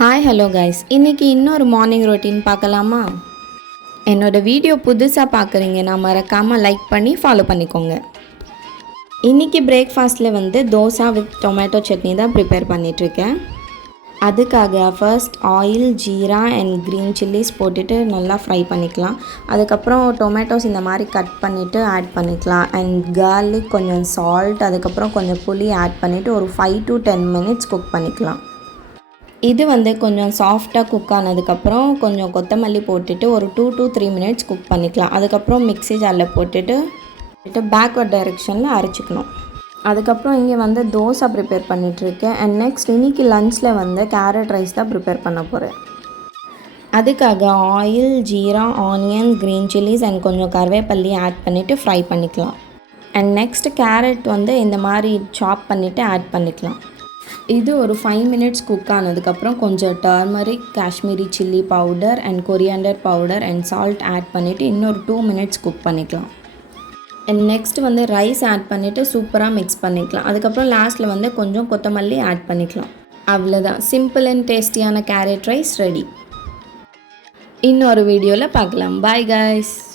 Hi hello guys, இன்றைக்கி இன்னொரு morning routine பார்க்கலாமா? என்னோடய வீடியோ புதுசாக பார்க்குறீங்கன்னா மறக்காமல் லைக் பண்ணி ஃபாலோ பண்ணிக்கோங்க. இன்றைக்கி பிரேக்ஃபாஸ்ட்டில் தோசை வித் டொமேட்டோ சட்னி தான் ப்ரிப்பேர் பண்ணிகிட்ருக்கேன். அதுக்காக first oil, jeera and green chillies போட்டுட்டு நல்லா ஃப்ரை பண்ணிக்கலாம். அதுக்கப்புறம் டொமேட்டோஸ் இந்த மாதிரி கட் பண்ணிவிட்டு ஆட் பண்ணிக்கலாம். அண்ட் கார்லிக், கொஞ்சம் சால்ட், அதுக்கப்புறம் கொஞ்சம் புளி ஆட் பண்ணிவிட்டு ஒரு 5 to 10 minutes குக் பண்ணிக்கலாம். இது கொஞ்சம் சாஃப்டாக குக் ஆனதுக்கப்புறம் கொஞ்சம் கொத்தமல்லி போட்டுட்டு ஒரு 2 to 3 minutes குக் பண்ணிக்கலாம். அதுக்கப்புறம் மிக்ஸி ஜாரில் போட்டுட்டு பேக்வர்ட் டைரெக்ஷனில் அரைச்சிக்கணும். அதுக்கப்புறம் இங்கே தோசை ப்ரிப்பேர் பண்ணிகிட்ருக்கேன். அண்ட் நெக்ஸ்ட் இன்றைக்கி லஞ்சில் கேரட் ரைஸ் தான் ப்ரிப்பேர் பண்ண போகிறேன். அதுக்காக oil, jeera, onion, green chillies and கொஞ்சம் கருவேப்பிலை ஆட் பண்ணிவிட்டு ஃப்ரை பண்ணிக்கலாம். அண்ட் நெக்ஸ்ட் கேரட் இந்த மாதிரி சாப் பண்ணிவிட்டு ஆட் பண்ணிக்கலாம். இது ஒரு 5 minutes குக் ஆனதுக்கப்புறம் கொஞ்சம் turmeric, Kashmiri chilli powder and coriander powder and salt add பண்ணிவிட்டு இன்னொரு 2 minutes குக் பண்ணிக்கலாம். அண்ட் நெக்ஸ்ட் ரைஸ் ஆட் பண்ணிவிட்டு சூப்பராக மிக்ஸ் பண்ணிக்கலாம். அதுக்கப்புறம் லாஸ்ட்டில் கொஞ்சம் கொத்தமல்லி ஆட் பண்ணிக்கலாம். அவ்வளோதான், சிம்பிள் அண்ட் டேஸ்டியான கேரட் ரைஸ் ரெடி. இன்னொரு வீடியோவில் பார்க்கலாம். Bye guys.